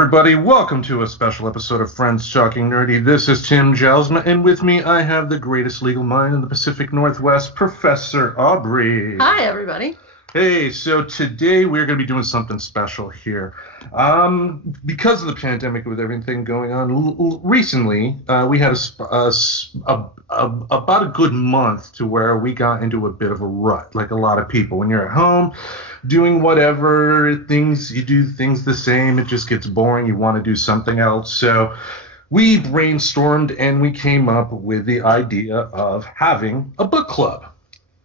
everybody, welcome to a special episode of Friends Talking Nerdy. This is Tim Jelsma, and with me I have the greatest legal mind in the Pacific Northwest, Professor Aubrey. Hi, everybody. Hey, so today we're going to be doing something special here. Because of the pandemic, with everything going on recently, we had about a good month to where we got into a bit of a rut, like a lot of people. When you're at home doing whatever things, you do things the same, it just gets boring, you want to do something else. So we brainstormed and we came up with the idea of having a book club.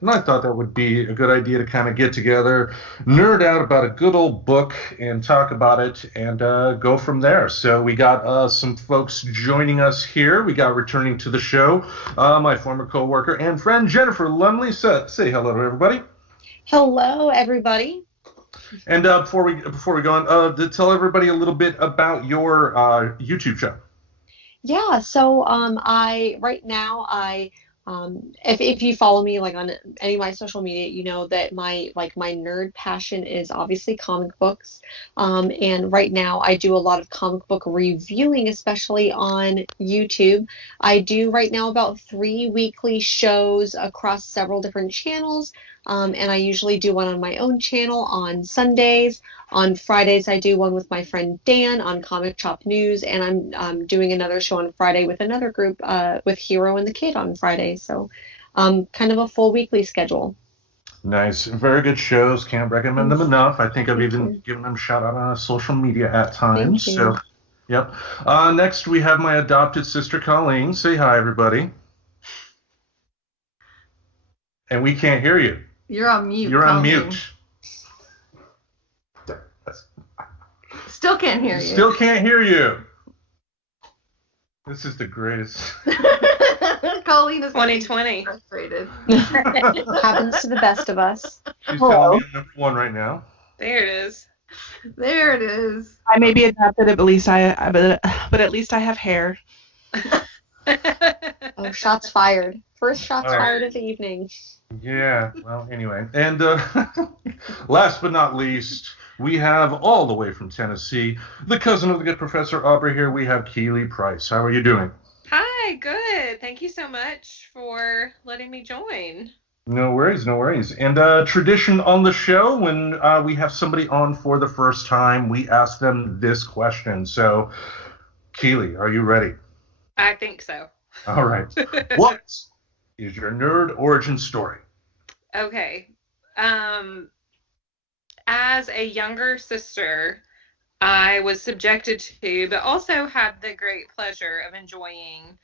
And I thought that would be a good idea to kind of get together, nerd out about a good old book, and talk about it, and go from there. So we got some folks joining us here. We got returning to the show, my former co-worker and friend, Jennifer Lumley. Say hello to everybody. Hello, everybody. And before we go on, to tell everybody a little bit about your YouTube show. Yeah, so if you follow me like on any of my social media, you know that my nerd passion is obviously comic books. And right now I do a lot of comic book reviewing, especially on YouTube. I do right now about 3 weekly shows across several different channels. And I usually do one on my own channel on Sundays. On Fridays, I do one with my friend Dan on Comic Chop News, and I'm doing another show on Friday with another group with Hero and the Kid on Friday. So kind of a full weekly schedule. Nice. Very good shows. Can't recommend them enough. I think I've even given them a shout out on social media at times. So, yep. Next, we have my adopted sister, Colleen. Say hi, everybody. And we can't hear you. You're on mute. You're on mute. Still can't hear you. Still can't hear you. This is the greatest. Colleen is 2020. Frustrated. Happens to the best of us. She's telling me I'm number one right now. There it is. There it is. I may be adopted, but at least I have hair. Oh, shots fired. First shots fired of the evening. Yeah, well, anyway. And last but not least, we have all the way from Tennessee, the cousin of the good Professor Aubrey here. We have Keely Price. How are you doing? Hi, good. Thank you so much for letting me join. No worries, no worries. And tradition on the show, when we have somebody on for the first time, we ask them this question. So, Keely, are you ready? I think so. All right. What is your nerd origin story? Okay. As a younger sister, I was subjected to, but also had the great pleasure of enjoying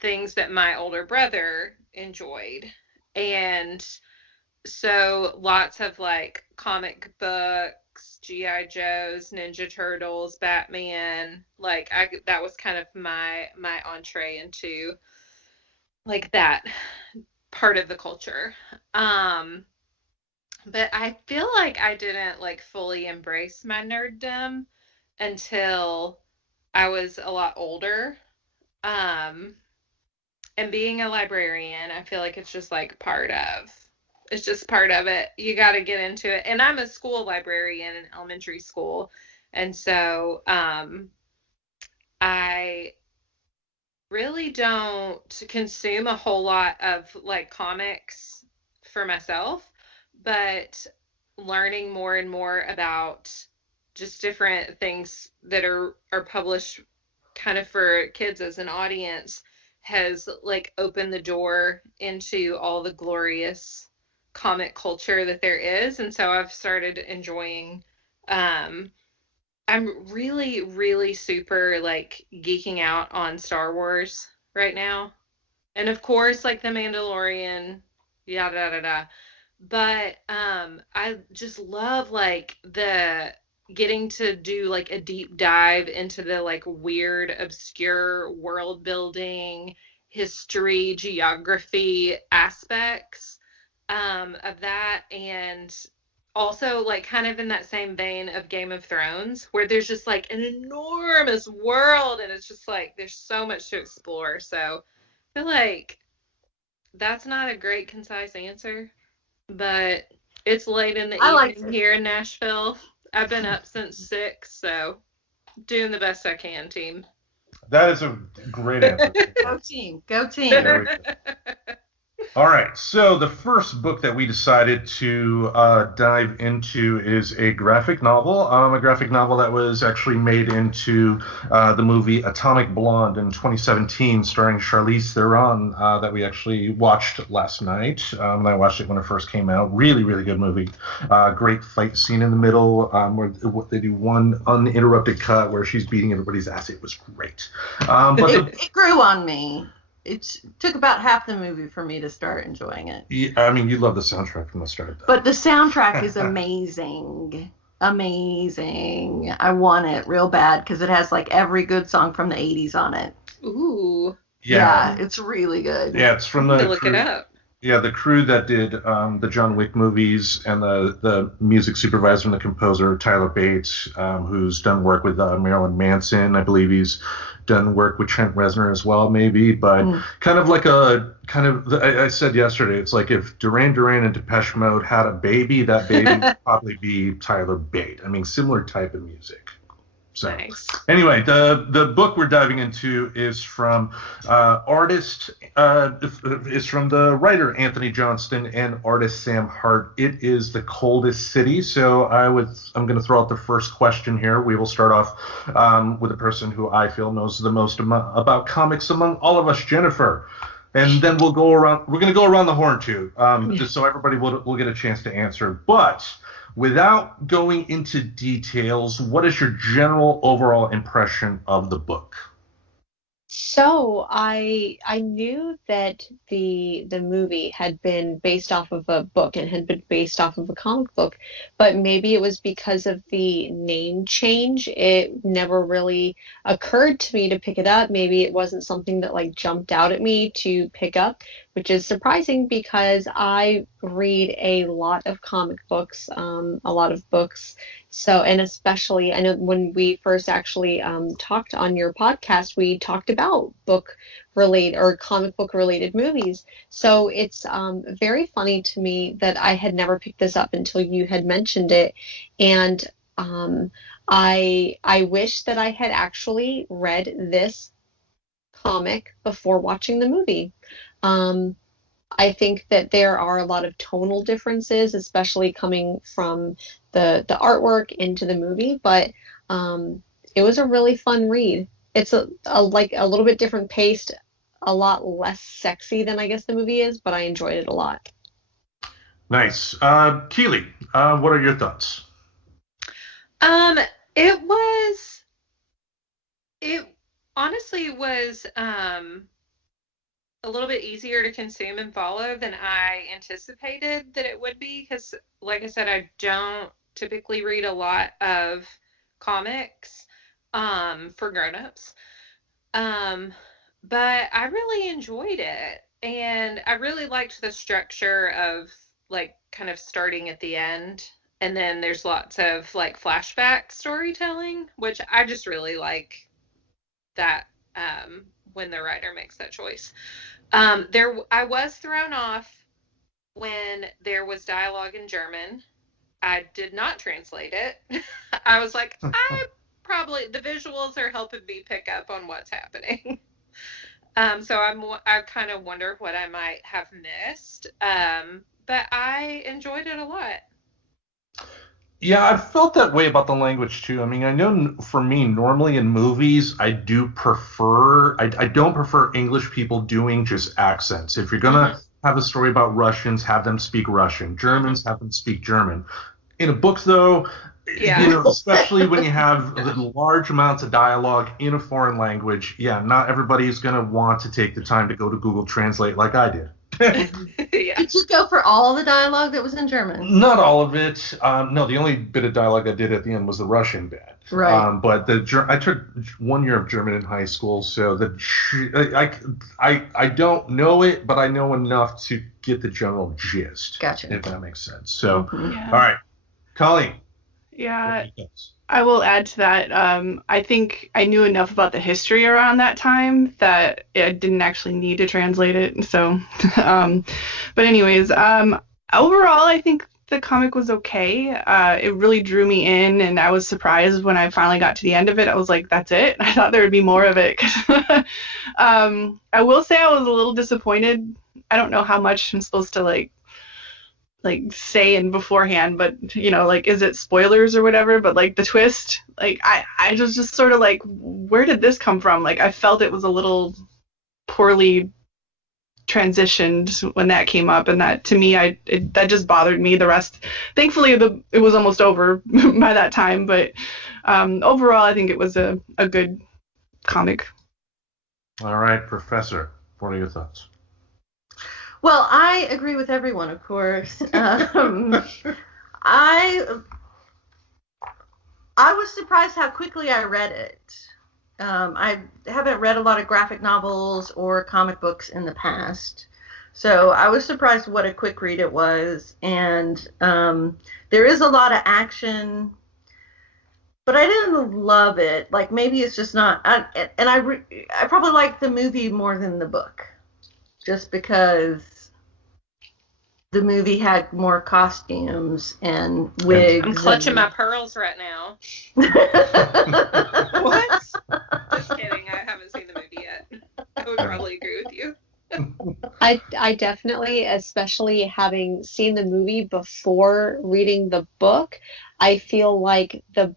things that my older brother enjoyed. And so lots of like comic books, G.I. Joes, Ninja Turtles, Batman, that was kind of my entree into like that part of the culture. But I feel like I didn't like fully embrace my nerddom until I was a lot older. And being a librarian, I feel like it's just like part of it. You got to get into it. And I'm a school librarian in elementary school. And so I really don't consume a whole lot of like comics for myself, but learning more and more about just different things that are published kind of for kids as an audience has like opened the door into all the glorious comic culture that there is. And so I've started enjoying, I'm really, really super like geeking out on Star Wars right now. And of course, like The Mandalorian, yada, yada, yada. But I just love like the getting to do like a deep dive into the like weird, obscure world building, history, geography aspects of that. And also like kind of in that same vein of Game of Thrones, where there's just like an enormous world and it's just like there's so much to explore. So I feel like that's not a great concise answer, but it's late in the evening here in Nashville. I've been up since 6, so Doing the best I can, team. That is a great answer. Go team. Go team. There we go. All right, so the first book that we decided to dive into is a graphic novel that was actually made into the movie Atomic Blonde in 2017, starring Charlize Theron, that we actually watched last night. And I watched it when it first came out. Really, really good movie. Great fight scene in the middle where they do one uninterrupted cut where she's beating everybody's ass. It was great. But It grew on me. It took about half the movie for me to start enjoying it. I mean, you love the soundtrack from the start, though. But the soundtrack is amazing. Amazing. I want it real bad because it has like every good song from the 80s on it. Ooh. Yeah, it's really good. Yeah, it's from I'm the gonna look it up. Yeah, the crew that did the John Wick movies, and the music supervisor and the composer, Tyler Bates, who's done work with Marilyn Manson. I believe he's done work with Trent Reznor as well, maybe. But I said yesterday, it's like if Duran Duran and Depeche Mode had a baby, that baby would probably be Tyler Bates. I mean, similar type of music. So Nice. Anyway, the book we're diving into is from is from the writer Anthony Johnston and artist Sam Hart. It is The Coldest City. So I'm going to throw out the first question here. We will start off with the person who I feel knows the most about comics among all of us, Jennifer. And then we'll go around. We're going to go around the horn too, just so everybody will get a chance to answer. But without going into details, what is your general overall impression of the book? So I knew that the movie had been based off of a book and had been based off of a comic book, but maybe it was because of the name change. It never really occurred to me to pick it up. Maybe it wasn't something that like jumped out at me to pick up, which is surprising because I read a lot of comic books, a lot of books. So, and especially, I know when we first actually talked on your podcast, we talked about book related or comic book related movies. So it's very funny to me that I had never picked this up until you had mentioned it. And I wish that I had actually read this comic before watching the movie. I think that there are a lot of tonal differences, especially coming from the artwork into the movie, but it was a really fun read. It's a little bit different paced, a lot less sexy than I guess the movie is, but I enjoyed it a lot. Nice. Keely, what are your thoughts? It honestly was a little bit easier to consume and follow than I anticipated that it would be, because like I said, I don't typically read a lot of comics for grown-ups. But I really enjoyed it, and I really liked the structure of like kind of starting at the end, and then there's lots of like flashback storytelling, which I just really like that when the writer makes that choice. I was thrown off when there was dialogue in German. I did not translate it. I was like, the visuals are helping me pick up on what's happening. So I kind of wonder what I might have missed. But I enjoyed it a lot. Yeah, I've felt that way about the language too. I mean, I know for me, normally in movies, I don't prefer English people doing just accents. If you're gonna have a story about Russians, have them speak Russian. Germans, have them speak German. In a book, though, especially when you have large amounts of dialogue in a foreign language, not everybody is gonna want to take the time to go to Google Translate like I did. Yeah. Did you go for all the dialogue that was in German? Not all of it. No, the only bit of dialogue I did at the end was the Russian bit. Right. But I took 1 year of German in high school, so I don't know it, but I know enough to get the general gist. Gotcha. If that makes sense. So, Yeah. All right, Colleen. Yeah, I will add to that. I think I knew enough about the history around that time that I didn't actually need to translate it. So, but anyways, overall, I think the comic was okay. It really drew me in, and I was surprised when I finally got to the end of it. I was like, that's it? I thought there would be more of it. I will say I was a little disappointed. I don't know how much I'm supposed to like say in beforehand, but like, is it spoilers or whatever? But like the twist, like I was just sort of like, where did this come from? Like I felt it was a little poorly transitioned when that came up, and that to me, that just bothered me. The rest, thankfully, it was almost over by that time. But overall, I think it was a good comic. All right, Professor, what are your thoughts? Well, I agree with everyone, of course. I was surprised how quickly I read it. I haven't read a lot of graphic novels or comic books in the past, so I was surprised what a quick read it was. And there is a lot of action, but I didn't love it. Like, maybe it's just not. I probably like the movie more than the book, just because the movie had more costumes and wigs. I'm clutching my pearls right now. What? Just kidding. I haven't seen the movie yet. I would probably agree with you. I definitely, especially having seen the movie before reading the book, I feel like the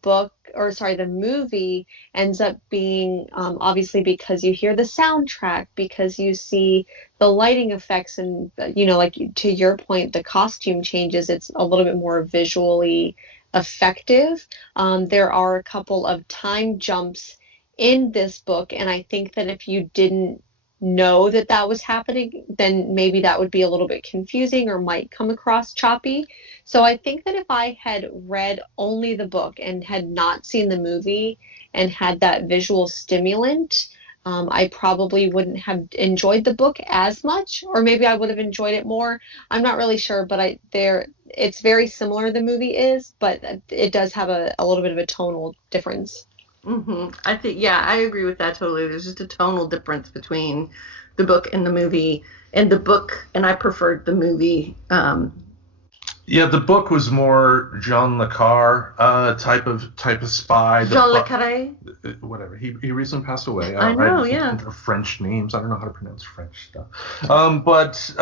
movie ends up being, obviously because you hear the soundtrack, because you see the lighting effects, and like to your point, the costume changes, it's a little bit more visually effective. There are a couple of time jumps in this book, and I think that if you didn't know that was happening, then maybe that would be a little bit confusing or might come across choppy. So I think that if I had read only the book and had not seen the movie and had that visual stimulant, I probably wouldn't have enjoyed the book as much, or maybe I would have enjoyed it more. I'm not really sure, but it's very similar, the movie is, but it does have a little bit of a tonal difference. Mm-hmm. I think, yeah, I agree with that totally. There's just a tonal difference between the book and the movie. And the book, and I preferred the movie. Yeah, the book was more John le Carre type of spy. Jean le Carre? Whatever. He recently passed away. I know, yeah. French names. I don't know how to pronounce French stuff. But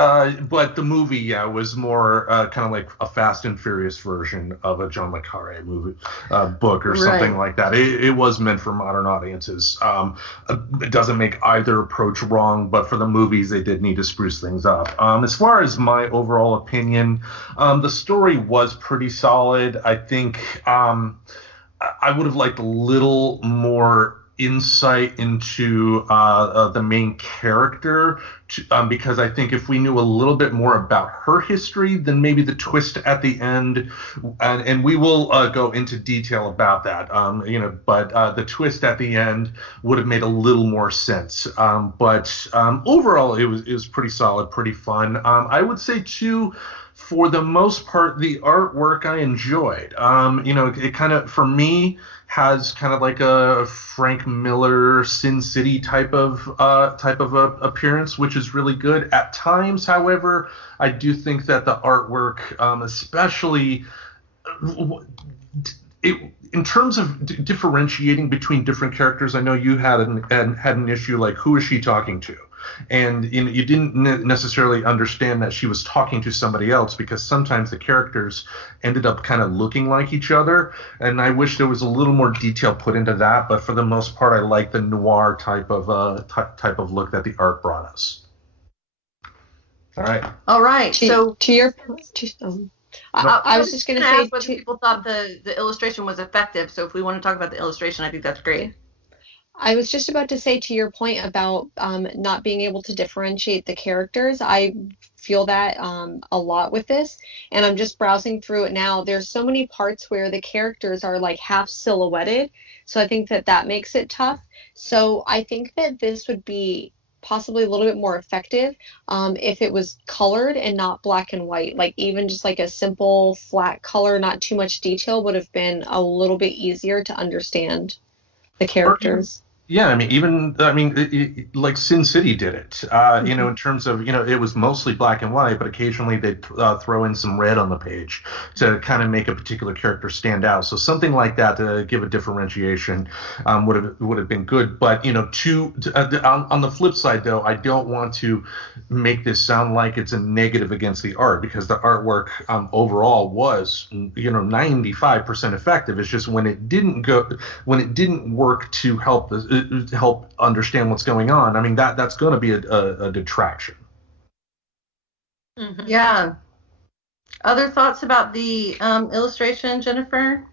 the movie, was more kind of like a Fast and Furious version of a John le Carre movie, book or something like that. It was meant for modern audiences. It doesn't make either approach wrong, but for the movies, they did need to spruce things up. As far as my overall opinion, the story was pretty solid. I think I would have liked a little more insight into the main character, because I think if we knew a little bit more about her history, then maybe the twist at the end, and we will go into detail about that, but the twist at the end would have made a little more sense. But overall, it was pretty solid, pretty fun. I would say too, for the most part, the artwork I enjoyed. It kind of, for me, has kind of like a Frank Miller, Sin City type of appearance, which is really good. At times, however, I do think that the artwork, especially in terms of differentiating between different characters, I know you had an issue like, who is she talking to? And you didn't necessarily understand that she was talking to somebody else, because sometimes the characters ended up kind of looking like each other. And I wish there was a little more detail put into that. But for the most part, I like the noir type of look that the art brought us. All right. So to your I was just going to say, whether people thought the illustration was effective. So if we want to talk about the illustration, I think that's great. I was just about to say, to your point about not being able to differentiate the characters, I feel that a lot with this, and I'm just browsing through it now. There's so many parts where the characters are like half silhouetted, so I think that makes it tough. So I think that this would be possibly a little bit more effective if it was colored and not black and white. Like even just like a simple flat color, not too much detail, would have been a little bit easier to understand the characters. Yeah, I mean, like Sin City did it. In terms of, it was mostly black and white, but occasionally they'd throw in some red on the page to kind of make a particular character stand out. So something like that to give a differentiation would have been good. But on the flip side, though, I don't want to make this sound like it's a negative against the art, because the artwork overall was 95% effective. It's just when it didn't work to help understand what's going on. I mean, that's going to be a detraction. Mm-hmm. Yeah. Other thoughts about the illustration, Jennifer?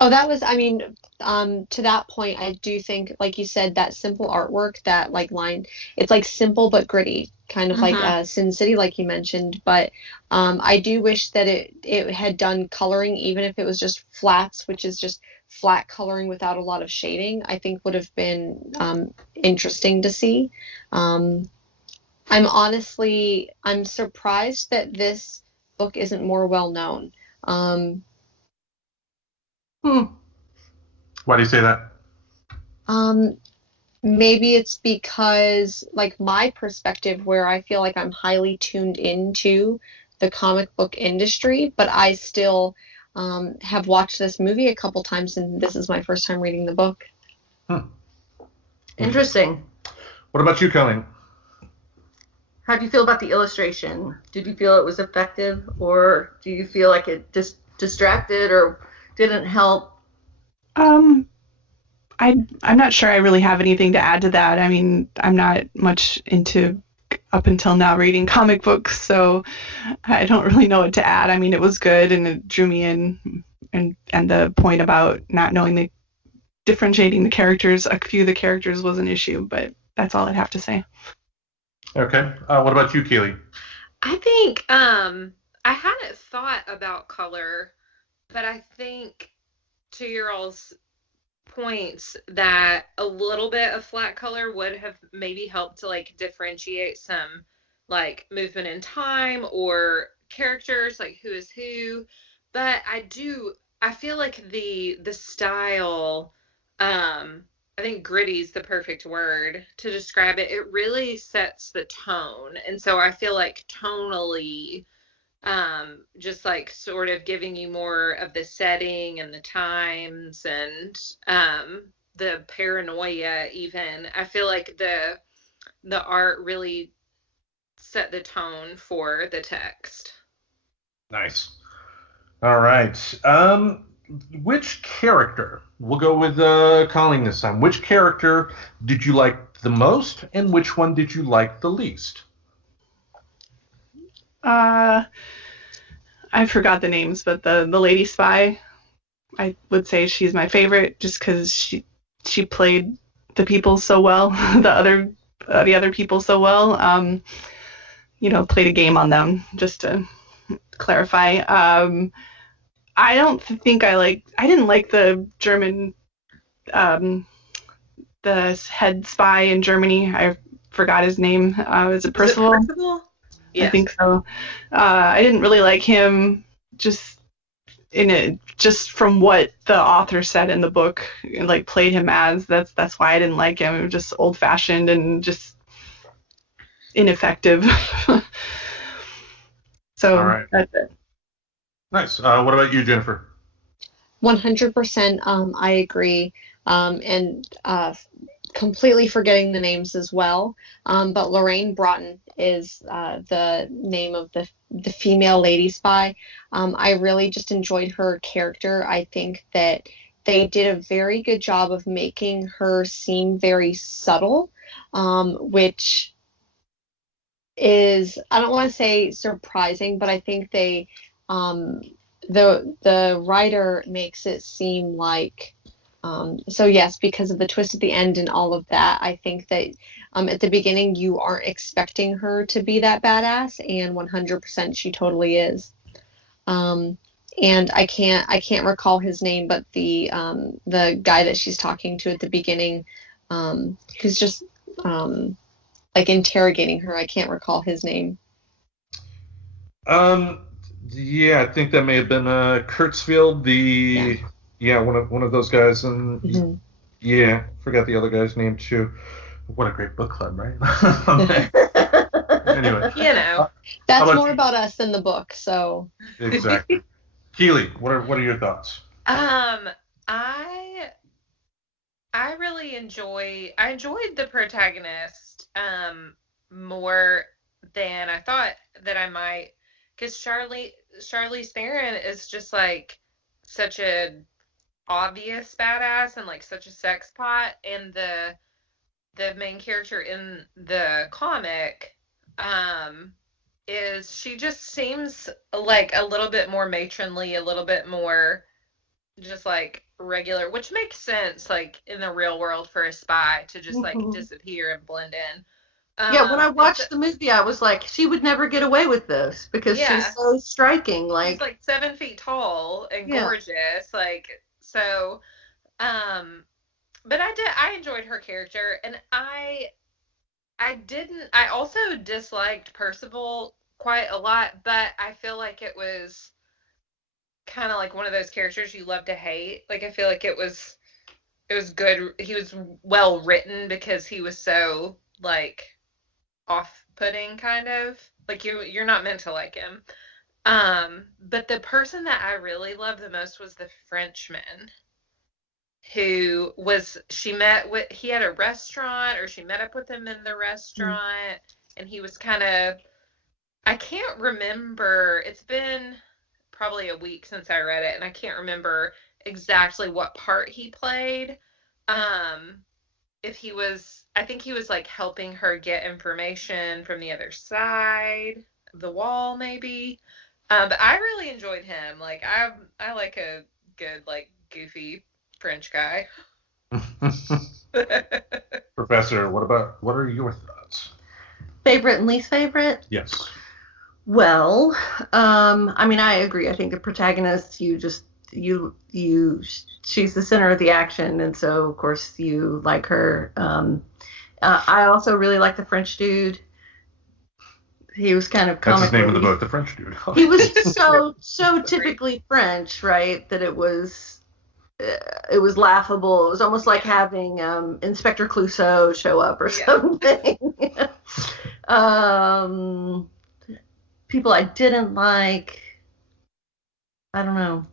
Oh, that was, I mean, to that point, I do think, like you said, that simple artwork, that like line, it's like simple but gritty, kind of like Sin City, like you mentioned. But I do wish that it had done coloring, even if it was just flats, which is just flat coloring without a lot of shading. I think would have been interesting to see. I'm surprised that this book isn't more well known. Why do you say that? Maybe it's because, like, my perspective, where I feel like I'm highly tuned into the comic book industry, but I still have watched this movie a couple times, and this is my first time reading the book. Interesting. What about you, Colleen? How do you feel about the illustration? Did you feel it was effective, or do you feel like it just distracted or didn't help? I'm not sure I really have anything to add to that. I mean, I'm not much into, up until now, reading comic books, so I don't really know what to add. I mean, it was good and it drew me in, and the point about not knowing differentiating the characters, a few of the characters was an issue, but that's all I'd have to say. Okay. What about you, Keely? I think I hadn't thought about color, but I think to your all's points that a little bit of flat color would have maybe helped to like differentiate some like movement in time or characters, like who is who. But I feel like the style, I think gritty is the perfect word to describe it. It really sets the tone. And so I feel like tonally, just like sort of giving you more of the setting and the times and the paranoia even. I feel like the art really set the tone for the text. Nice. All right. Which character? We'll go with Colleen this time. Which character did you like the most, and which one did you like the least? I forgot the names, but the lady spy, I would say she's my favorite, just because she played the people so well, the other people so well. Played a game on them, just to clarify. I don't think I didn't like the German, the head spy in Germany. I forgot his name. Is it Percival? Is it Percival? Yeah. I think so. I didn't really like him, just from what the author said in the book, and like played him as. That's why I didn't like him. It was just old fashioned and just ineffective. So all right. That's it. Nice. What about you, Jennifer? 100%. I agree. And completely forgetting the names as well. But Lorraine Broughton is the name of the female lady spy. I really just enjoyed her character. I think that they did a very good job of making her seem very subtle, which is, I don't want to say surprising, but I think they the writer makes it seem like, so yes, because of the twist at the end and all of that, I think that at the beginning you aren't expecting her to be that badass, and 100% she totally is. And I can't recall his name, but the guy that she's talking to at the beginning, who's just like interrogating her, I can't recall his name. Yeah, I think that may have been Kurtzfield, one of those guys, and Yeah, forgot the other guy's name too. What a great book club, right? Anyway, You know. how That's about more about us than the book, so. you? Exactly. Keely, what are your thoughts? Um, I I enjoyed the protagonist more than I thought that I might, because Charlize Theron is just like such a obvious badass and like such a sex pot, and the main character in the comic um is, she just seems like a little bit more matronly, a little bit more just like regular, which makes sense like in the real world for a spy to just like Mhm. disappear and blend in. Yeah, when I And so, watched the movie, I was like, she would never get away with this because she's yeah, so striking. she's Like, like 7 feet tall and yeah. gorgeous, like, so um but I enjoyed her character, and I also disliked Percival quite a lot, but I feel like it was kind of like one of those characters you love to hate. Like, I feel like it was good. He was well written because he was so like off-putting, kind of. Like, you're not meant to like him. But the person that I really loved the most was the Frenchman, who was, she met with, he had a restaurant, or she met up with him in the restaurant, and he was kind of, I can't remember, it's been probably a week since I read it, and I can't remember exactly what part he played. Um, if he was, I think he was like helping her get information from the other side of the wall, maybe. But I really enjoyed him. Like, I like a good like goofy French guy. Professor, what are your thoughts? Favorite and least favorite? Yes. Well, I mean, I agree. I think the protagonist, she's the center of the action, and so of course you like her. I also really like the French dude. He was kind of That's his comic name in the relief. book, the French dude. He was so typically French, right? That it was laughable. It was almost like having Inspector Clouseau show up or Yeah. something. um, People I didn't like. I don't know.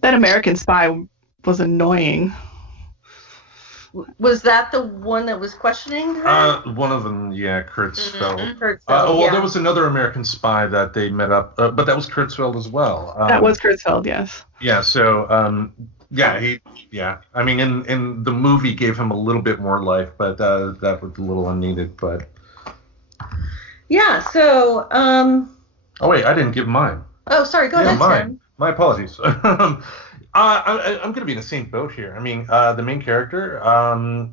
That American Spy was annoying. Was that the one that was questioning her? One of them, yeah, Kurtzfeld. Mhm. Kurtzfeld, Well, yeah. there was another American Spy that they met up, but that was Kurtzfeld as well. That was Kurtzfeld, yes. Yeah. So, yeah. I mean, in the movie gave him a little bit more life, but that was a little unneeded. But Yeah. So, oh wait, I didn't give mine. oh, sorry. Go Yeah, ahead, mine. Sam. My apologies. I'm going to be in the same boat here. I mean, the main character,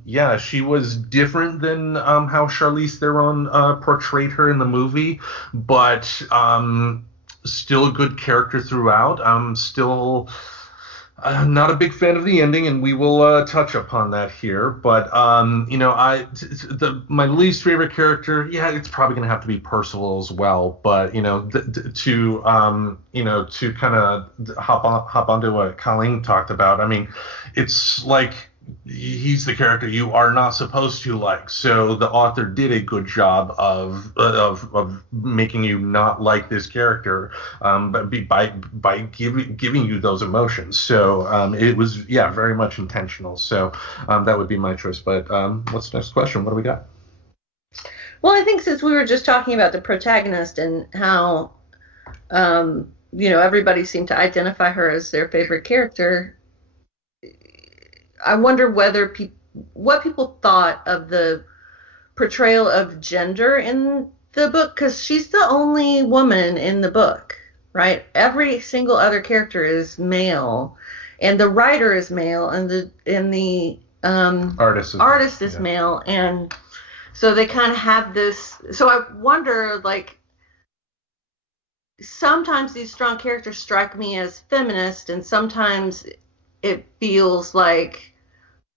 yeah, she was different than how Charlize Theron portrayed her in the movie, but still a good character throughout. I'm still not a big fan of the ending, and we will touch upon that here. But my least favorite character, yeah, it's probably going to have to be Percival as well. But to kind of hop onto what Colleen talked about. I mean, it's like he's the character you are not supposed to like. So the author did a good job of making you not like this character, but by giving you those emotions. So it was, yeah, very much intentional. So that would be my choice. But what's the next question? What do we got? Well, I think since we were just talking about the protagonist and how, everybody seemed to identify her as their favorite character, I wonder what people thought of the portrayal of gender in the book, because she's the only woman in the book, right? Every single other character is male, and the writer is male, and the artist is male, and so they kind of have this. So I wonder, like, sometimes these strong characters strike me as feminist, and sometimes it feels like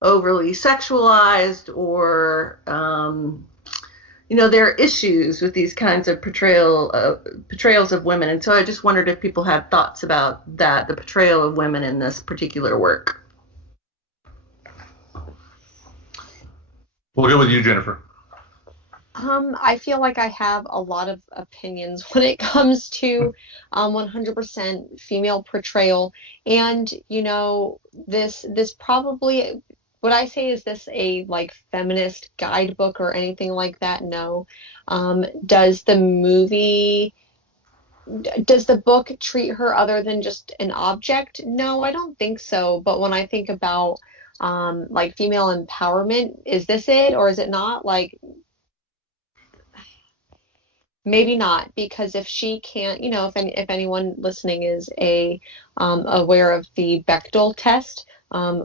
overly sexualized, or there are issues with these kinds of portrayals of women. And so I just wondered if people had thoughts about that, the portrayal of women in this particular work. We'll go with you, Jennifer. I feel like I have a lot of opinions when it comes to 100% female portrayal. And, this probably, would I say, is this a like feminist guidebook or anything like that? No. Does the book treat her other than just an object? No, I don't think so. But when I think about like female empowerment, is this it or is it not? Like, maybe not, because if she can't, if anyone listening is aware of the Bechdel test,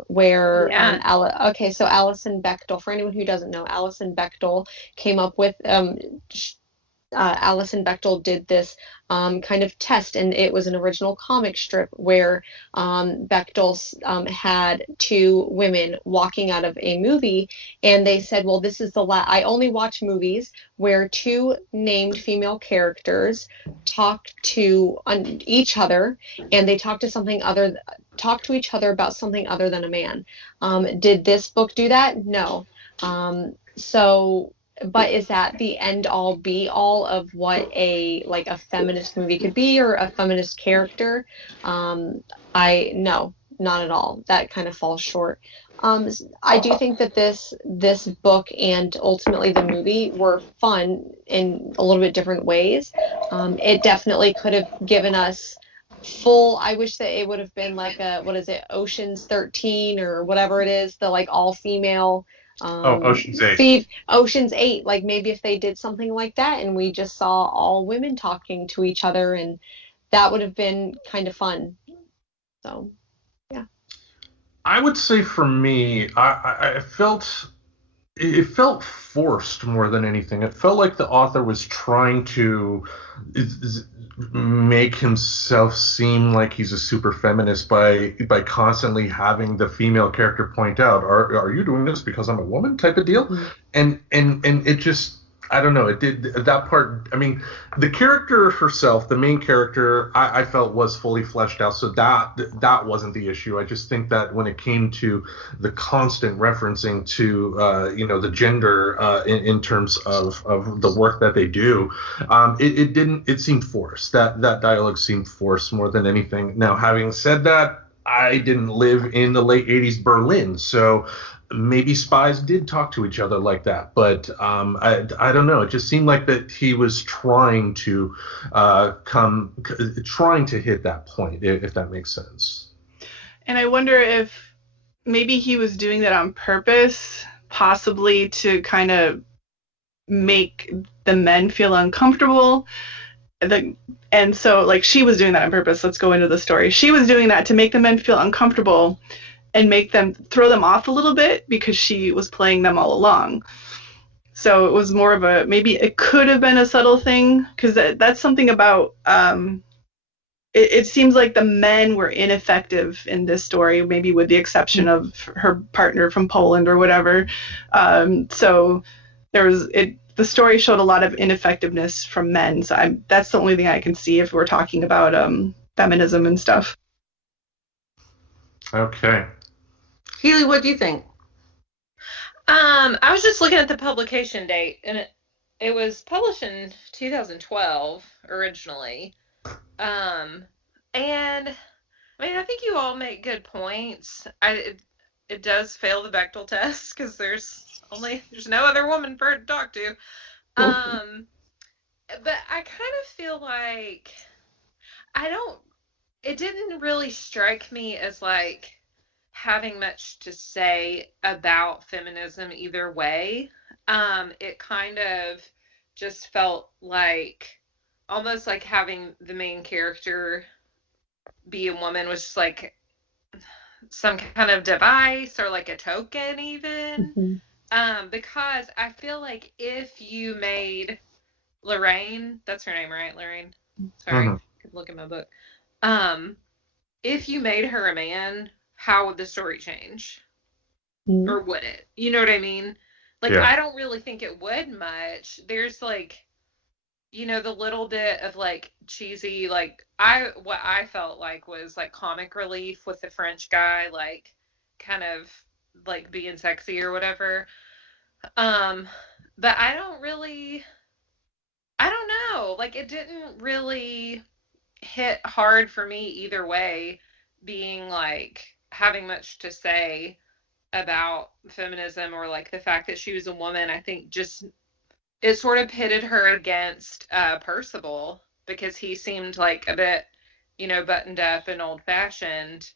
where Yeah. okay, so Alison Bechdel, for anyone who doesn't know, Alison Bechdel came up with Alison Bechdel did this kind of test, and it was an original comic strip where Bechdel had two women walking out of a movie, and they said, "Well, this is I only watch movies where two named female characters talk to each other, and they talk to each other about something other than a man." Did this book do that? No. So, but is that the end all be all of what a feminist movie could be, or a feminist character? I No, not at all. That kind of falls short. I do think that this book and ultimately the movie were fun in a little bit different ways. It definitely could have given us full. I wish that it would have been like what is it, Ocean's 13 or whatever it is, the like all female Ocean's 8. Ocean's 8, like maybe if they did something like that and we just saw all women talking to each other, and that would have been kind of fun. So, yeah. I would say for me, I felt it felt forced more than anything. It felt like the author was trying to make himself seem like he's a super feminist by constantly having the female character point out, "Are you doing this because I'm a woman?" type of deal. Mm-hmm. And it just, I don't know. It did that part. I mean, the character herself, the main character, I felt was fully fleshed out, so that wasn't the issue. I just think that when it came to the constant referencing to the gender in terms of the work that they do, it seemed forced. That dialogue seemed forced more than anything. Now, having said that, I didn't live in the late 80s Berlin, so maybe spies did talk to each other like that, but I don't know. It just seemed like that he was trying to trying to hit that point, if that makes sense. And I wonder if maybe he was doing that on purpose, possibly to kind of make the men feel uncomfortable. And so, like, she was doing that on purpose. Let's go into the story. She was doing that to make the men feel uncomfortable and make them throw them off a little bit, because she was playing them all along. So it was more of maybe it could have been a subtle thing, because that's something about it seems like the men were ineffective in this story, maybe with the exception of her partner from Poland or whatever. So the story showed a lot of ineffectiveness from men. So that's the only thing I can see if we're talking about feminism and stuff. Okay. Keely, what do you think? I was just looking at the publication date, and it was published in 2012 originally. And I mean, I think you all make good points. It does fail the Bechdel test, because there's no other woman for her to talk to. But I kind of feel like it didn't really strike me as like having much to say about feminism either way. It kind of just felt like almost like having the main character be a woman was just like some kind of device or like a token even. Mm-hmm. Because I feel like if you made Lorraine, that's her name, right? Lorraine. Sorry, I could look at my book. If you made her a man, how would the story change? Mm-hmm. Or would it? You know what I mean? Like, Yeah. I don't really think it would much. There's like, the little bit of like cheesy, like what I felt like was like comic relief with the French guy, like kind of like being sexy or whatever. But I don't know. Like, it didn't really hit hard for me either way, being like having much to say about feminism or like the fact that she was a woman. I think just it sort of pitted her against Percival because he seemed like a bit, buttoned up and old fashioned.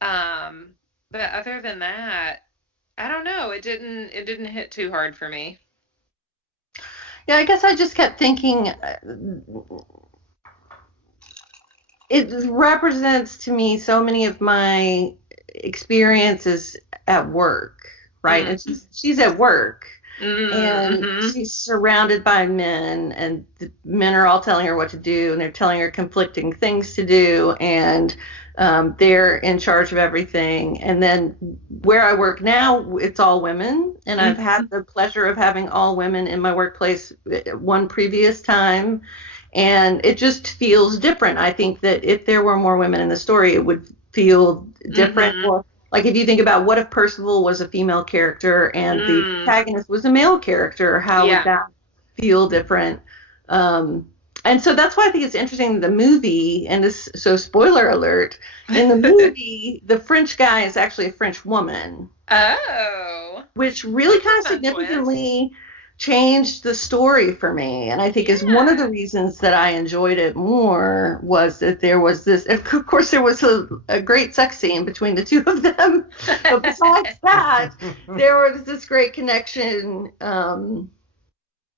Um, but other than that, I don't know. It didn't hit too hard for me. Yeah, I guess I just kept thinking it represents to me so many of my experiences at work, right? Mm. And she's at work and Mm-hmm. she's surrounded by men, and the men are all telling her what to do, and they're telling her conflicting things to do, and they're in charge of everything. And then where I work now, it's all women, and I've had the pleasure of having all women in my workplace one previous time, and it just feels different. I think that if there were more women in the story, it would feel different. Mm-hmm. Or like if you think about what if Percival was a female character and the protagonist was a male character, how Yeah. would that feel different? And so that's why I think it's interesting, the movie, and this, so spoiler alert, in the movie, the French guy is actually a French woman, Oh. which really kind of That's a fun significantly changed the story for me. And I think is one of the reasons that I enjoyed it more was that there was this, of course, there was a great sex scene between the two of them. But besides that, there was this great connection.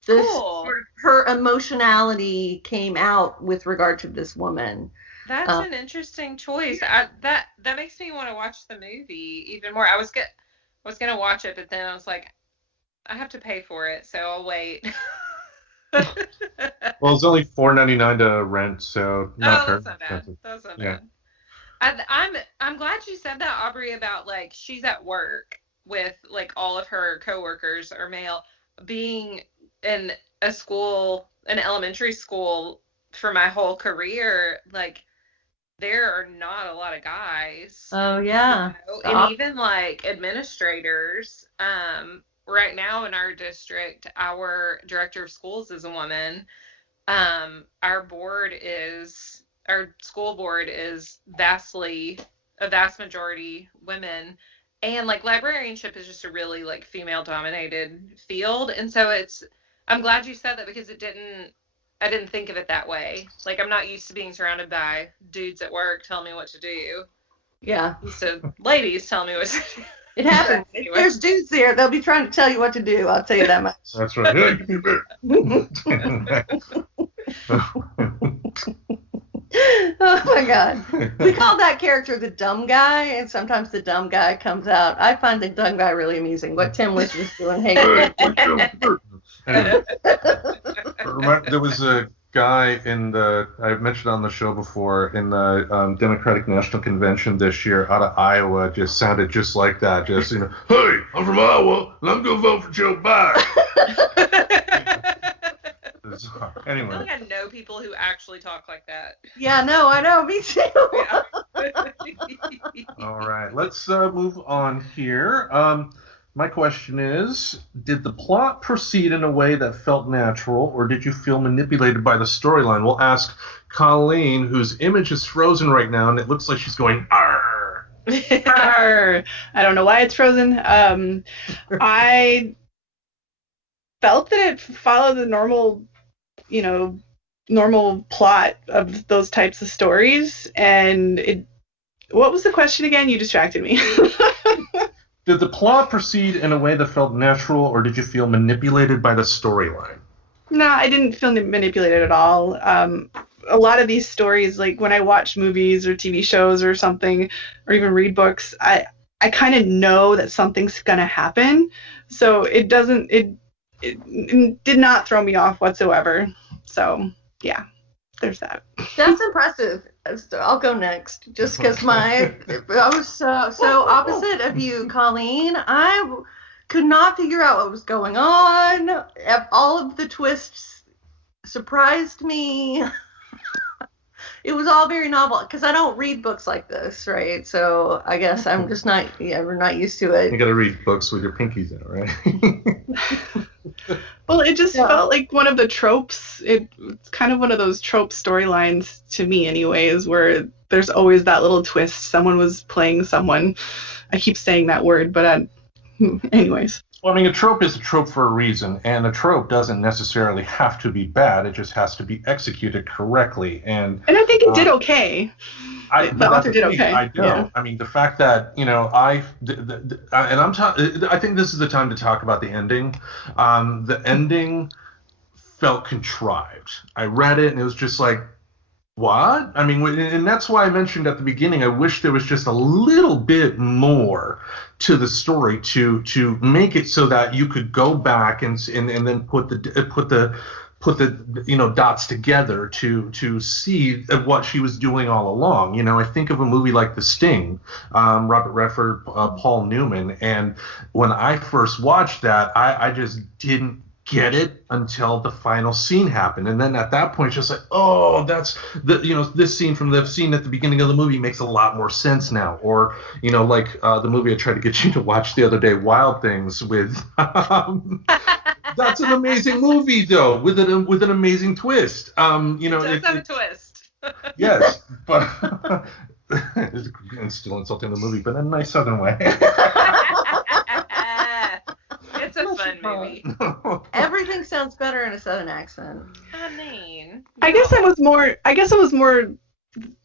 This Cool. sort of her emotionality came out with regard to this woman. That's an interesting choice. That makes me want to watch the movie even more. I was gonna watch it, but then I was like, I have to pay for it, so I'll wait. Well, it's only $4.99 to rent, so not that's not bad. That's not bad. I'm glad you said that, Aubrey, about like she's at work with like all of her coworkers are male. Being in an elementary school for my whole career, like there are not a lot of guys. Oh yeah. And even like administrators, right now in our district, our director of schools is a woman. Our school board is a vast majority women. And like librarianship is just a really like female dominated field. And so I'm glad you said that because I didn't think of it that way. Like I'm not used to being surrounded by dudes at work telling me what to do. Yeah. So ladies tell me what to do. It happens. Anyway. If there's dudes there, they'll be trying to tell you what to do. I'll tell you that much. That's right. Yeah, you can do Oh my God. We call that character the dumb guy, and sometimes the dumb guy comes out. I find the dumb guy really amusing. What Tim was just doing. Hey, there was a guy I've mentioned on the show before, in the Democratic National Convention this year out of Iowa, just sounded just like that. Just, hey, I'm from Iowa, and I'm going to vote for Joe Biden. Anyway. I feel like I know people who actually talk like that. Yeah, no, I know. Me too. Yeah. All right, let's move on here. My question is, did the plot proceed in a way that felt natural, or did you feel manipulated by the storyline? We'll ask Colleen, whose image is frozen right now, and it looks like she's going, arr! Arr! I don't know why it's frozen. I felt that it followed the normal plot of those types of stories. And what was the question again? You distracted me. Did the plot proceed in a way that felt natural, or did you feel manipulated by the storyline? No, I didn't feel manipulated at all. A lot of these stories, like when I watch movies or TV shows or something, or even read books, I kind of know that something's gonna happen. So it did not throw me off whatsoever. So yeah, there's that. That's impressive. I'll go next, just because I was so opposite of you, Colleen. I could not figure out what was going on. All of the twists surprised me. it was all very novel because I don't read books like this, right? So I guess I'm just not, we're not used to it. You got to read books with your pinkies out, right? Well, it just felt like one of the tropes. It's kind of one of those trope storylines to me, anyways, where there's always that little twist. Someone was playing someone. I keep saying that word, but anyways. Well, I mean, a trope is a trope for a reason, and a trope doesn't necessarily have to be bad. It just has to be execued correctly. And I think it did okay. The author did okay. I know. Yeah. I mean, the fact that, I think this is the time to talk about the ending. The ending felt contrived. I read it, and it was just like, what? I mean, and that's why I mentioned at the beginning, I wish there was just a little bit more to the story to make it so that you could go back and then put the dots together to see what she was doing all along. I think of a movie like The Sting, Robert Redford, Paul Newman, and when I first watched that, I just didn't get it until the final scene happened, and then at that point it's just like, oh, that's this scene from the scene at the beginning of the movie makes a lot more sense now. Or like the movie I tried to get you to watch the other day, Wild Things, with that's an amazing movie though, with an amazing twist. It does have a twist. Yes, but it's still insulting the movie, but in a nice southern way. It's a fun movie. Everything sounds better in a southern accent. I mean, I guess I was more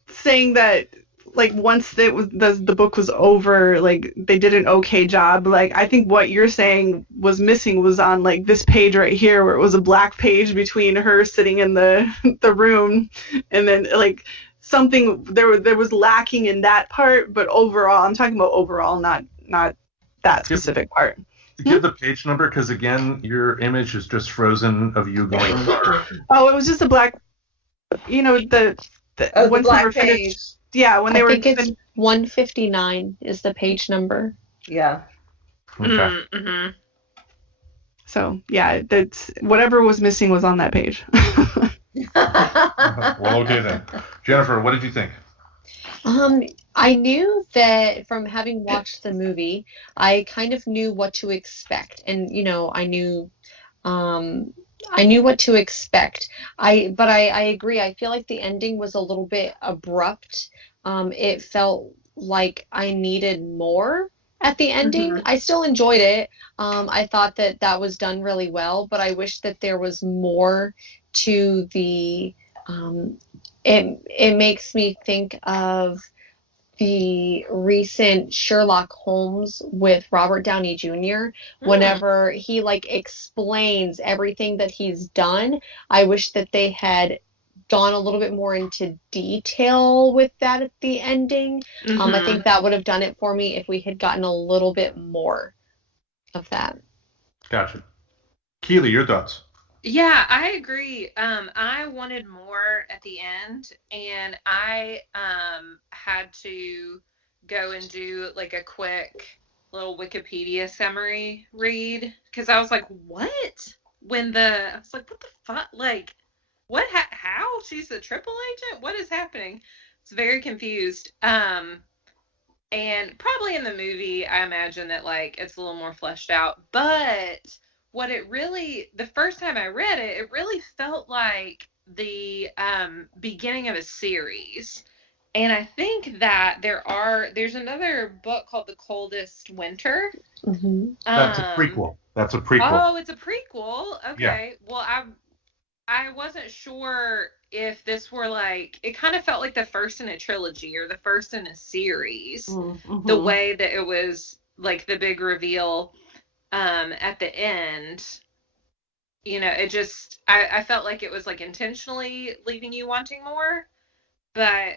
saying that, like, once the book was over, like, they did an okay job. Like, I think what you're saying was missing was on, like, this page right here, where it was a black page between her sitting in the room, and then, like, something there was lacking in that part. But overall, I'm talking about overall, not that specific part. Give the page number, because again, your image is just frozen of you going. Oh, it was just a black. The black page. Finished, yeah, when they were. I think it's 159 is the page number. Yeah. Okay. Mm-hmm. So yeah, that's whatever was missing was on that page. Well, okay then. Jennifer, what did you think? I knew that from having watched the movie, I kind of knew what to expect, and I knew what to expect. But I agree. I feel like the ending was a little bit abrupt. It felt like I needed more at the ending. Mm-hmm. I still enjoyed it. I thought that was done really well, but I wish that there was more to the. It makes me think of the recent Sherlock Holmes with Robert Downey Jr. Whenever he explains everything that he's done, I wish that they had gone a little bit more into detail with that at the ending. Mm-hmm. I think that would have done it for me if we had gotten a little bit more of that. Gotcha. Keely, your thoughts? Yeah, I agree. I wanted more at the end, and I had to go and do like a quick little Wikipedia summary read, because I was like, what? I was like, what the fuck? Like, what? How? She's the triple agent? What is happening? It's very confused. And probably in the movie, I imagine that it's a little more fleshed out, but the first time I read it, it really felt like the beginning of a series. And I think that there's another book called The Coldest Winter. Mm-hmm. That's a prequel. Oh, it's a prequel. Okay. Yeah. Well, I wasn't sure if this were it kind of felt like the first in a trilogy or the first in a series. Mm-hmm. The way that it was the big reveal at the end, it just, I felt like it was intentionally leaving you wanting more, but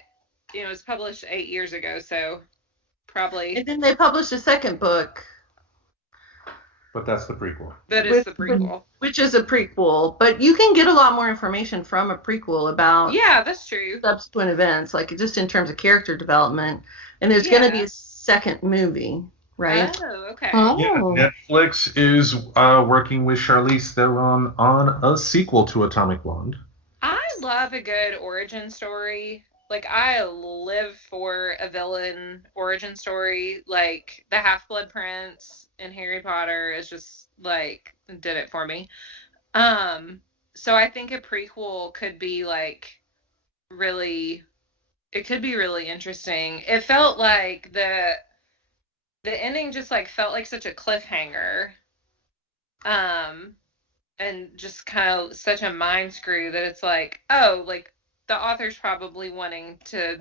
it was published 8 years ago, so probably. And then they published a second book. But that's the prequel. That is the prequel. Which is a prequel, but you can get a lot more information from a prequel about. Yeah, that's true. Subsequent events, just in terms of character development, and there's going to be a second movie. Right. Oh, okay. Oh. Yeah, Netflix is working with Charlize Theron on a sequel to Atomic Blonde. I love a good origin story. Like, I live for a villain origin story. Like, the Half-Blood Prince in Harry Potter is just, like, did it for me. So I think a prequel could be, like, really, it could be really interesting. It felt like the ending just, like, felt like such a cliffhanger. Um, and just kind of such a mind screw that it's like, oh, like, the author's probably wanting to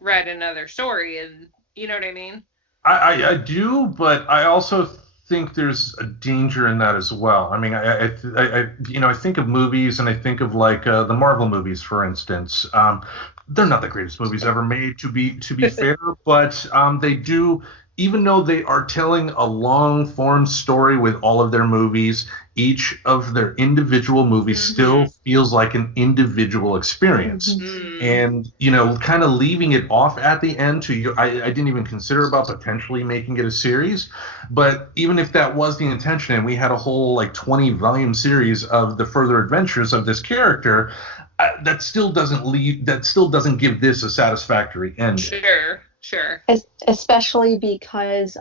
write another story, and you know what I mean? I do, but I also think there's a danger in that as well. I mean, I think of movies, and I think of like the Marvel movies, for instance. They're not the greatest movies ever made, to be fair, but they do. Even though they are telling a long form story with all of their movies, each of their individual movies still feels like an individual experience. And, kind of leaving it off at the end I didn't even consider about potentially making it a series. But even if that was the intention and we had a whole like 20 volume series of the further adventures of this character, that still doesn't give this a satisfactory ending. Sure. Especially because,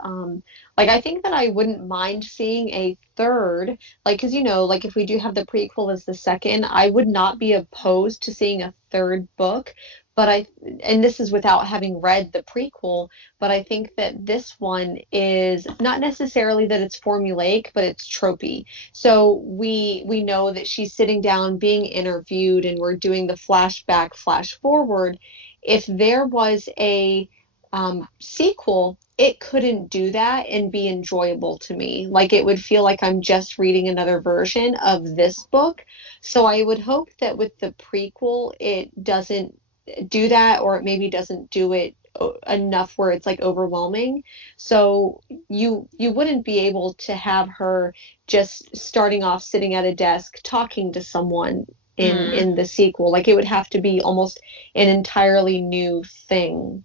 like, I think that I wouldn't mind seeing a third, like, because, like, if we do have the prequel as the second, I would not be opposed to seeing a third book. But and this is without having read the prequel, but I think that this one is not necessarily that it's formulaic, but it's tropey. So we know that she's sitting down being interviewed, and we're doing the flashback, flash forward. If there was a sequel, it couldn't do that and be enjoyable to me. Like, it would feel like I'm just reading another version of this book. So I would hope that with the prequel, it doesn't do that, or it maybe doesn't do it enough where it's like overwhelming. So you wouldn't be able to have her just starting off sitting at a desk talking to someone in the sequel. Like, it would have to be almost an entirely new thing.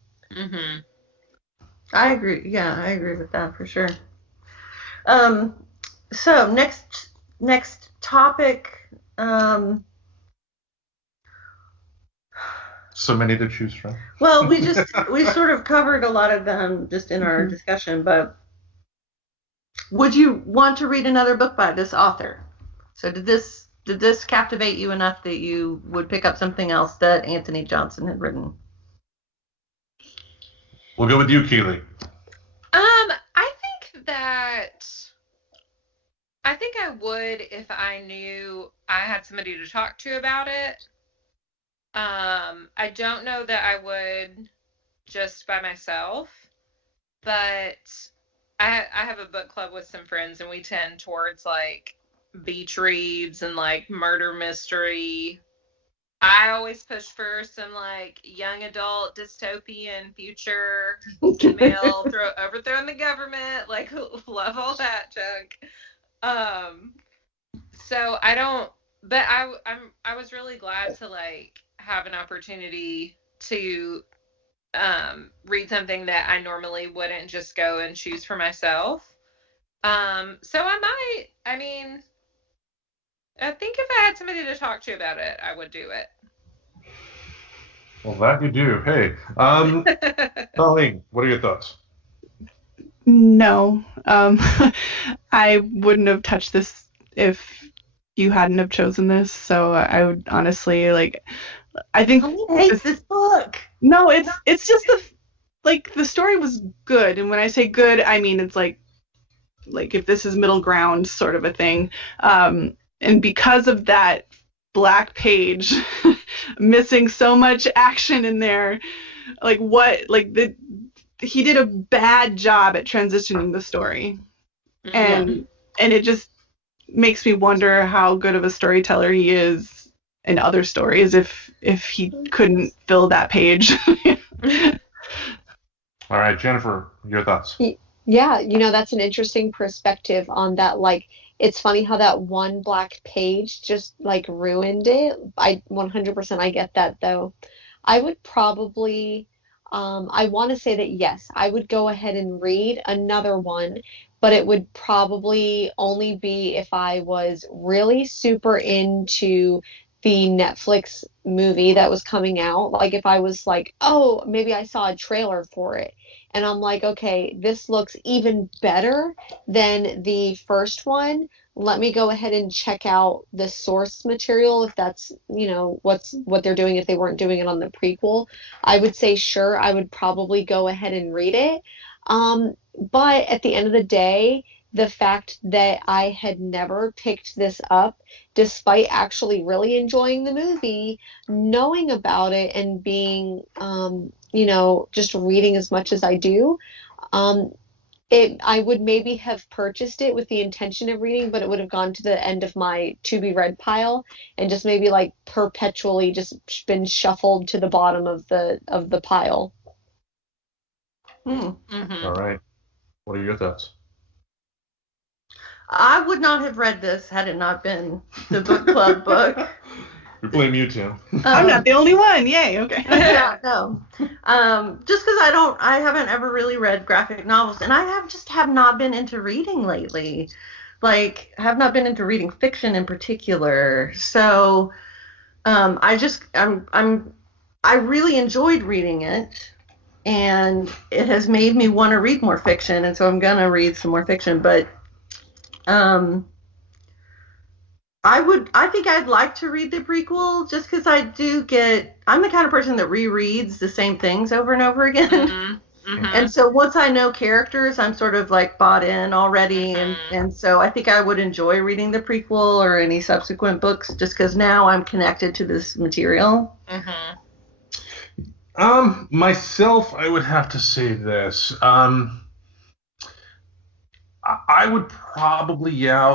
I agree. Yeah, I agree with that for sure. So next topic. So many to choose from. Well, we sort of covered a lot of them just in our discussion, but would you want to read another book by this author? So did this captivate you enough that you would pick up something else that Anthony Johnson had written? We'll go with you, Keely. I think I would if I knew I had somebody to talk to about it. I don't know that I would just by myself, but I have a book club with some friends, and we tend towards like beach reads and like murder mystery. I always push for some like young adult dystopian future, female overthrowing the government, like love all that junk. So I don't, but I was really glad to like have an opportunity to read something that I normally wouldn't just go and choose for myself. So I think if I had somebody to talk to about it, I would do it. Well, that you do. Hey, Colleen, what are your thoughts? No, I wouldn't have touched this if you hadn't have chosen this. So I would honestly I think Colleen hates this book. No, it's just the story was good, and when I say good, I mean it's like if this is middle ground sort of a thing. And because of that black page missing so much action in there, he did a bad job at transitioning the story. And it just makes me wonder how good of a storyteller he is in other stories if he couldn't fill that page. All right, Jennifer, your thoughts. Yeah, that's an interesting perspective on that. Like, it's funny how that one black page just like ruined it. 100% I get that though. I would probably I want to say that yes, I would go ahead and read another one, but it would probably only be if I was really super into the Netflix movie that was coming out. Like if I was like, oh, maybe I saw a trailer for it and I'm like, okay, this looks even better than the first one. Let me go ahead and check out the source material if that's, what they're doing if they weren't doing it on the prequel. I would say sure, I would probably go ahead and read it. But at the end of the day, the fact that I had never picked this up, despite actually really enjoying the movie, knowing about it and being, just reading as much as I do, um, I would maybe have purchased it with the intention of reading, but it would have gone to the end of my to be read pile and just maybe like perpetually just been shuffled to the bottom of the pile. Mm-hmm. All right. What are your thoughts? I would not have read this had it not been the book club book. We blame you, Tim. I'm not the only one. Yay. Okay. Yeah, no. Just because I haven't ever really read graphic novels, and I have not been into reading lately. Like, have not been into reading fiction in particular. So, I really enjoyed reading it, and it has made me want to read more fiction, and so I'm gonna read some more fiction. But, I think I'd like to read the prequel just because I'm the kind of person that rereads the same things over and over again. Mm-hmm. Mm-hmm. And so once I know characters, I'm sort of like bought in already. And so I think I would enjoy reading the prequel or any subsequent books just because now I'm connected to this material. Mm-hmm. Myself, I would have to say this. I would probably, I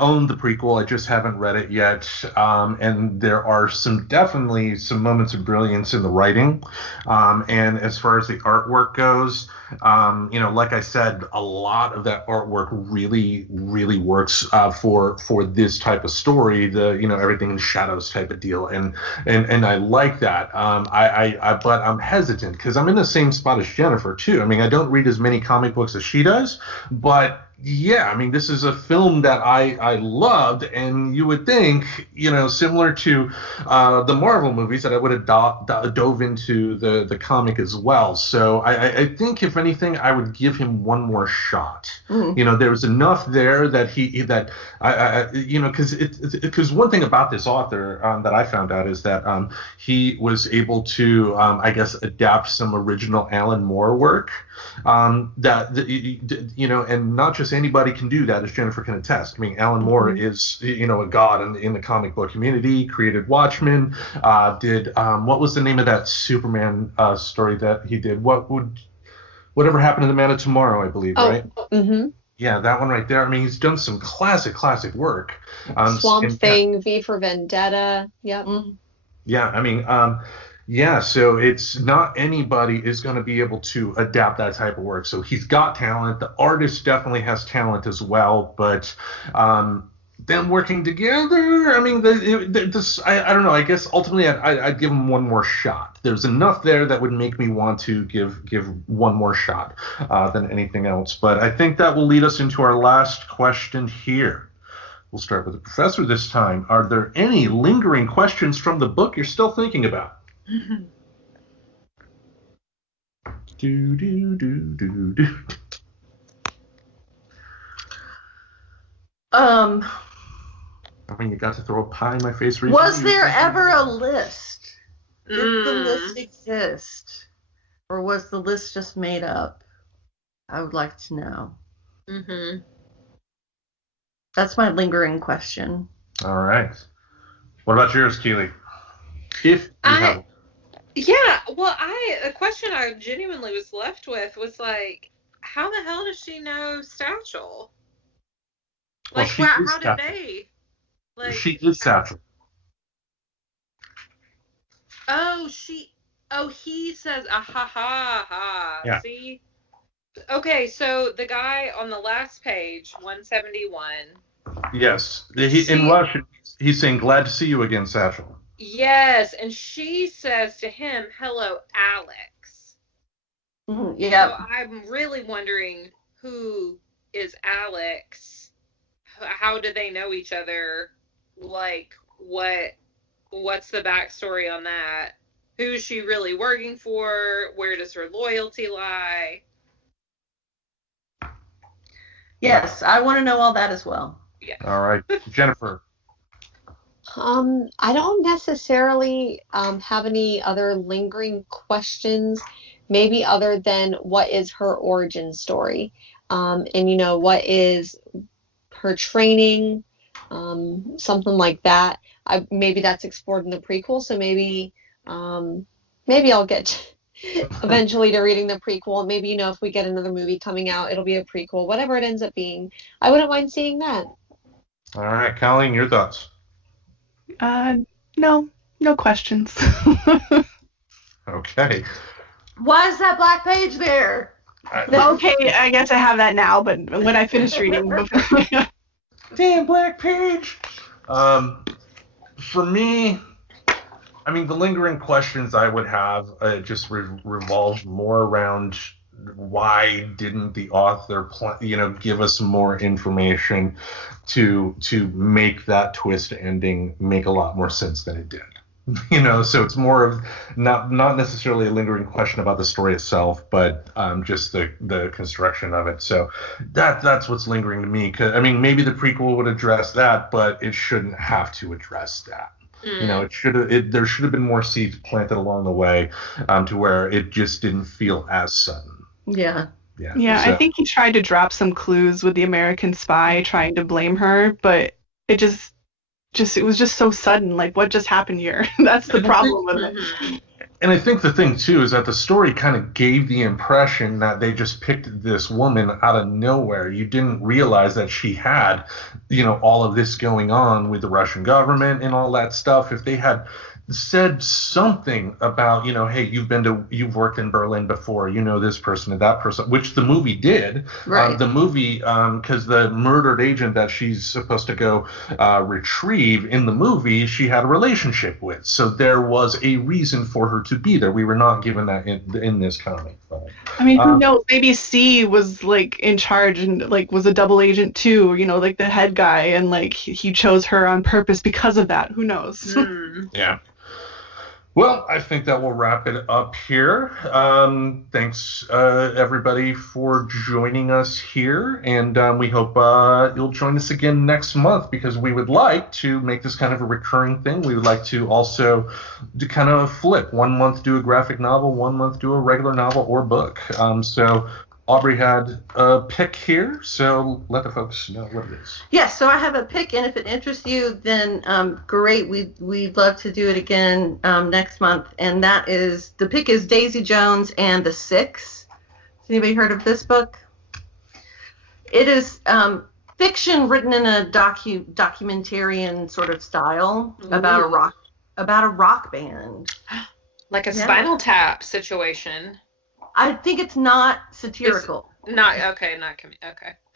own the prequel. I just haven't read it yet. And there are definitely some moments of brilliance in the writing. And as far as the artwork goes, like I said, a lot of that artwork really, really works for this type of story, everything in shadows type of deal. And I like that. But I'm hesitant because I'm in the same spot as Jennifer too. I mean, I don't read as many comic books as she does, but yeah, I mean, this is a film that I loved, and you would think, similar to the Marvel movies, that I would have dove into the comic as well. So I think, if anything, I would give him one more shot. There was enough there that because one thing about this author that I found out is that he was able to, adapt some original Alan Moore work. And not just anybody can do that, as Jennifer can attest. I mean, Alan Moore is, a god in the comic book community. Created Watchmen. Did what was the name of that Superman story that he did? Whatever Happened to the Man of Tomorrow, I believe, right? Mm-hmm. Yeah, that one right there. I mean, he's done some classic work. Swamp Thing, V for Vendetta. Yep. Yeah, I mean, so it's not anybody is going to be able to adapt that type of work. So he's got talent. The artist definitely has talent as well. But them working together, I mean, I don't know. I guess ultimately I'd give him one more shot. There's enough there that would make me want to give one more shot than anything else. But I think that will lead us into our last question here. We'll start with the professor this time. Are there any lingering questions from the book you're still thinking about? Do. I mean, you got to throw a pie in my face recently. Was there ever a list? Did the list exist? Or was the list just made up? I would like to know. Mm-hmm. That's my lingering question. All right. What about yours, Keely? If you have. Yeah, well, a question I genuinely was left with was like, how the hell does she know Satchel? Like, how did they? Like, she is Satchel. He says, ha ha. Yeah. See? Okay, so the guy on the last page, 171. Yes. In Russian, he's saying, glad to see you again, Satchel. Yes, and she says to him, hello, Alex. Yeah. So I'm really wondering, who is Alex? How do they know each other? like what's the backstory on that? Who's she really working for? Where does her loyalty lie? Yes, I want to know all that as well. Yeah. All right, Jennifer. I don't necessarily have any other lingering questions, maybe other than what is her origin story, and what is her training, something like that. Maybe that's explored in the prequel, so maybe I'll get eventually to reading the prequel. Maybe if we get another movie coming out, it'll be a prequel, whatever it ends up being. I wouldn't mind seeing that. All right, Colleen, your thoughts? No questions. Okay. Why is that black page there? Okay, I guess I have that now, but when I finish reading before. Damn black page. For me, I mean, the lingering questions I would have just revolve more around why didn't the author give us more information to make that twist ending make a lot more sense than it did. So it's more of not necessarily a lingering question about the story itself, but just the construction of it. So that's what's lingering to me. 'Cause, I mean, maybe the prequel would address that, but it shouldn't have to address that. There should have been more seeds planted along the way to where it just didn't feel as sudden. Yeah. Yeah, so. I think he tried to drop some clues with the American Spy, trying to blame her, but it was just so sudden. Like, what just happened here? That's the problem with it. And I think the thing, too, is that the story kind of gave the impression that they just picked this woman out of nowhere. You didn't realize that she had, all of this going on with the Russian government and all that stuff. If they had said something about, hey, you've worked in Berlin before, this person and that person, which the movie did. Right. The movie, because the murdered agent that she's supposed to go retrieve in the movie, she had a relationship with. So there was a reason for her to be there. We were not given that in this comic. But, I mean, who knows? Maybe C was like in charge and like was a double agent too, like the head guy, and like he chose her on purpose because of that. Who knows? Yeah. Well, I think that will wrap it up here. Thanks, everybody, for joining us here. And we hope you'll join us again next month, because we would like to make this kind of a recurring thing. We would like to also kind of flip. 1 month do a graphic novel, 1 month do a regular novel or book. So Aubrey had a pick here, so let the folks know what it is. Yes, so I have a pick, and if it interests you, then great. We'd love to do it again next month. And the pick is Daisy Jones and the Six. Has anybody heard of this book? It is fiction written in a documentarian sort of style about a rock band, like a Spinal Tap situation. I think it's not satirical. Okay.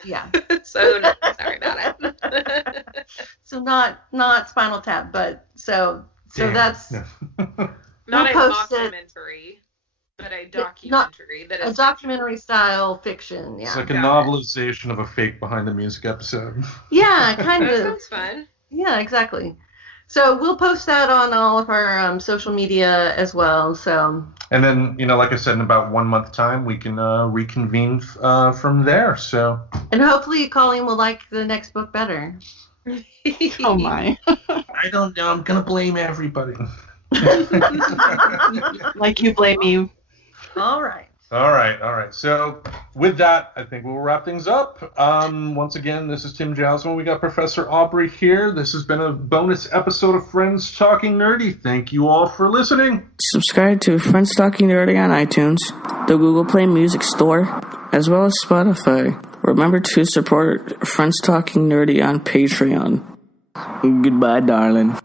Yeah. So sorry about it. So not Spinal Tap, but so that's not a documentary, but a documentary that is a documentary style fiction. Yeah. It's like a novelization of a fake behind the music episode. Yeah, kind of. That sounds fun. Yeah, exactly. So we'll post that on all of our social media as well. So. And then, like I said, in about 1 month time, we can reconvene from there. So. And hopefully Colleen will like the next book better. Oh my. I don't know. I'm gonna blame everybody. Like you blame me. All right. So with that, I think we'll wrap things up. Once again, this is Tim Jousman. We got Professor Aubrey here. This has been a bonus episode of Friends Talking Nerdy. Thank you all for listening. Subscribe to Friends Talking Nerdy on iTunes, the Google Play Music Store, as well as Spotify. Remember to support Friends Talking Nerdy on Patreon. Goodbye, darling.